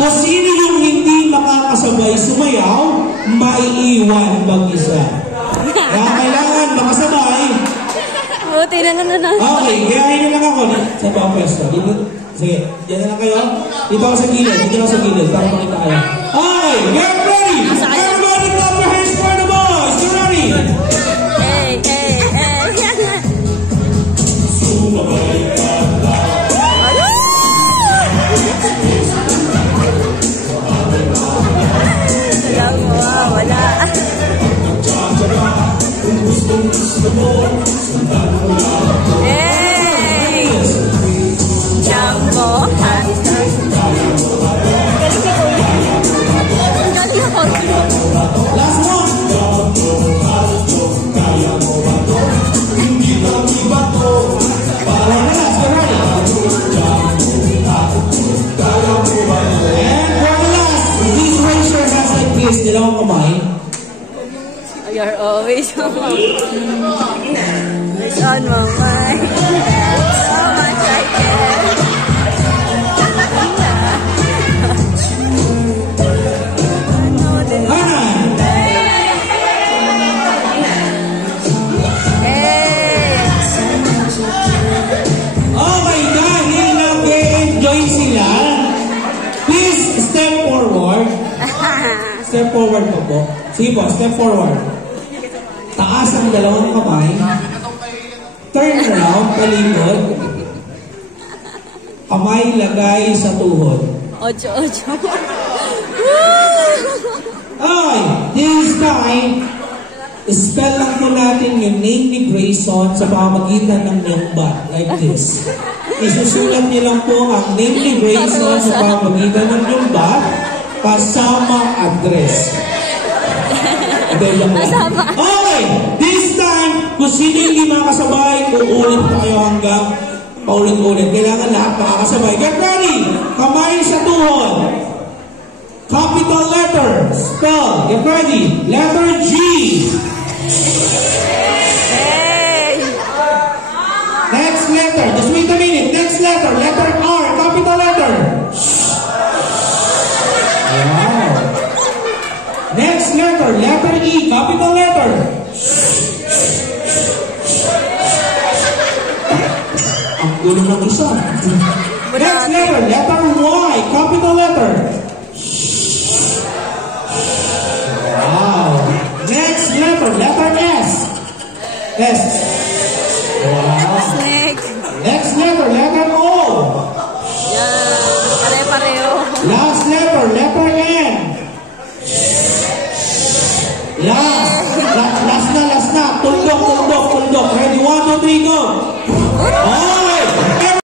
Kung sino yung hindi makakasabay sumayaw, maiiwan mag-isa. Kaya kailangan makasabay. Buti na lang. Okay, gayahin nyo lang ako sa bawang pwesto. Sige, dyan na lang kayo. Dito ako sa gilid. Dito ako sa gilid. Para makita kayo. Okay, get ready! Everybody clap your hands for the boys! Get ready! Hey! Sumabay ka lang. Wala. Hey! Jumbo Hunter. Last one! Dalawang kamay. You're always on my mind. It's on my mind. So much I care. Okay, dahil nag-enjoy sila, please step forward. Step forward po. Sige po, step forward. Taas ang dalawang kamay. Turn around, kalikod. Kamay lagay sa tuhod. Ocho. Okay, this time, spell lang po natin yung name ni Grayson sa pamamagitan ng nyongbat, like this. Isusulat niyo lang po ang name ni Grayson sa pamamagitan ng nyongbat kasama address. Okay, this time, kung sino yung hindi makasabay, uulit tayo hanggang paulit-ulit. Kailangan lahat makakasabay. Get ready! Kamay sa tuhod. Capital letter. Spell. Get ready. Letter G. Hey! Next letter. Just wait a minute. Next letter. Letter R. Capital letter. Wow. Next letter. Letter E. Capital letter. Ang gulo ng isa. Next letter. Letter Y. Capital letter. Wow. Next letter. Letter S. S. Wow. Snake. Next letter. Letter O. Yan. Pare-pareho. Last letter. Letter N. Last na. Tuldok. Ready? 1, 2, 3, go! Oh!